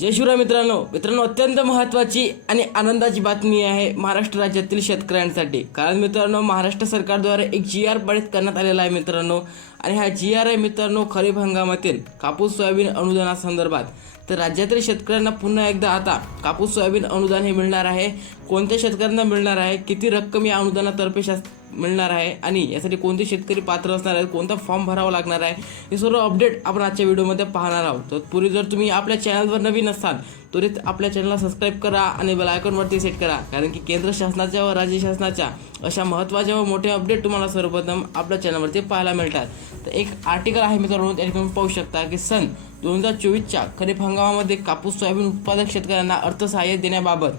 जय शिवराय मित्रांनो. मित्रांनो अत्यंत महत्त्वाची आणि आनंदाची बातमी आहे महाराष्ट्र राज्यातील शेतकऱ्यांसाठी. कारण मित्रांनो महाराष्ट्र सरकारद्वारे एक जी आर पारित करण्यात आलेला आहे मित्रांनो. आणि हा जी आर आहे मित्रांनो खरीप हंगामातील कापूस सोयाबीन अनुदानासंदर्भात. तर राज्यातील शेतकऱ्यांना पुन्हा एकदा आता कापूस सोयाबीन अनुदान हे मिळणार आहे. कोणत्या शेतकऱ्यांना मिळणार आहे? किती रक्कम या अनुदानातर्फे शास मिळणार आहे आणि यासाठी कोणते शेतकरी पात्र असणार आहेत कोणता फॉर्म भरावा लागणार आहे हे सर्व अपडेट आपण आजच्या व्हिडिओमध्ये पाहणार आहोत. तर पूर्वी जर तुम्ही आपल्या चॅनलवर नवीन असाल त्वरित आपल्या चॅनलला सबस्क्राईब करा आणि बेल आयकॉनवरती सेट करा. कारण की केंद्र शासनाच्या व राज्य शासनाच्या अशा महत्त्वाच्या व मोठ्या अपडेट तुम्हाला सर्वप्रथम आपल्या चॅनलवरती पाहायला मिळतात. तर एक आर्टिकल आहे मित्रांनो त्या ठिकाणी पाहू शकता की सन दोन हजार चोवीसच्या खरीप हंगामामध्ये कापूस सोयाबीन उत्पादक शेतकऱ्यांना अर्थसहाय्य देण्याबाबत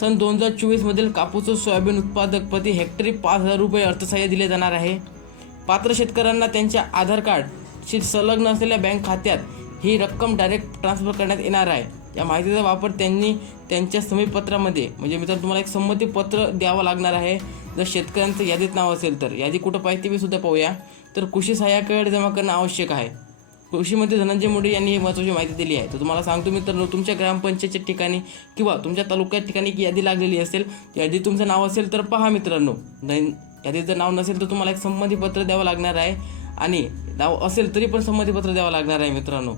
सन दोन हजार चोवीसमधील कापूस व सोयाबीन उत्पादक प्रति हेक्टरी पाच हजार रुपये अर्थसहाय्य दिले जाणार आहे. पात्र शेतकऱ्यांना त्यांच्या आधार कार्डशी संलग्न असलेल्या बँक खात्यात ही रक्कम डायरेक्ट ट्रान्सफर करण्यात येणार आहे. या माहितीचा वापर त्यांनी त्यांच्या समीपत्रामध्ये म्हणजे मित्रांनो तुम्हाला एक संमतीपत्र द्यावं लागणार आहे. जर शेतकऱ्यांचं यादीत नाव असेल तर. यादी कुठं पाहिजे ते मी सुद्धा पाहूया. तर कृषी सहाय्याकडे जमा करणं आवश्यक आहे. कृषीमंत्री धनंजय मुंडे यांनी ही महत्त्वाची माहिती दिली आहे. तर तुम्हाला सांगतो मित्रांनो तुमच्या ग्रामपंचायतच्या ठिकाणी किंवा तुमच्या तालुक्यात ठिकाणी की यादी लागलेली असेल यादी तुमचं नाव असेल तर पहा मित्रांनो. यादीत जर नाव नसेल तर तुम्हाला एक संमतीपत्र द्यावं लागणार आहे. आणि नाव असेल तरी पण संमतीपत्र द्यावं लागणार आहे मित्रांनो.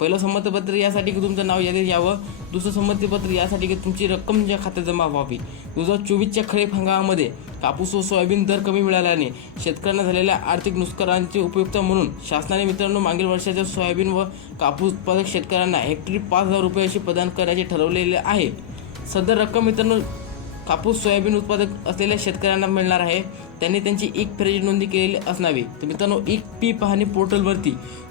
पहिलं संमतीपत्र यासाठी की तुमचं नाव यादीत यावं दुसरं संमतीपत्र यासाठी की तुमची रक्कम तुमच्या खात्यात जमा व्हावी. दोन हजार चोवीसच्या खरीप हंगामामध्ये कापूस व सोयाबीन दर कमी मिळाल्याने शेतकऱ्यांना झालेल्या आर्थिक नुकसानांची उपयुक्त म्हणून शासनाने मित्रांनो मागील वर्षाच्या सोयाबीन व कापूस उत्पादक शेतकऱ्यांना हेक्टरी पाच हजार रुपये अशी प्रदान करण्याचे ठरवलेले आहे. सदर रक्कम मित्रांनो कापूस सोयाबीन उत्पादक असलेल्या शेतकऱ्यांना मिळणार आहे. त्यांनी त्यांची एक फेरीची नोंदणी केलेली असावी तर मित्रांनो एक पी पाहणी पोर्टलवरती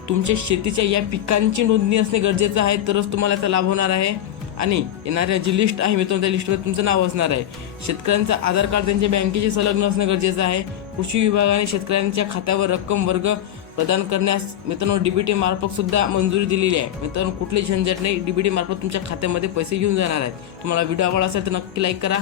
तुमच्या शेतीच्या या पिकांची नोंदणी असणे गरजेचं आहे तरच तुम्हाला याचा लाभ होणार आहे. आणि येणाऱ्या जी लिस्ट आहे मित्रांनो त्या लिस्टमध्ये तुमचं नाव असणार आहे. शेतकऱ्यांचं आधार कार्ड त्यांच्या बँकेचे संलग्न असणं गरजेचं आहे. कृषी विभागाने शेतकऱ्यांच्या खात्यावर रक्कम वर्ग प्रदान करण्यास मित्रांनो डीबीटी मार्फत सुद्धा मंजुरी दिलेली आहे. मित्रांनो कुठली झंझट नाही. डीबीटी मार्फत तुमच्या खात्यामध्ये पैसे घेऊन जाणार आहेत. तुम्हाला व्हिडिओ आवडला असेल तर नक्की लाईक करा.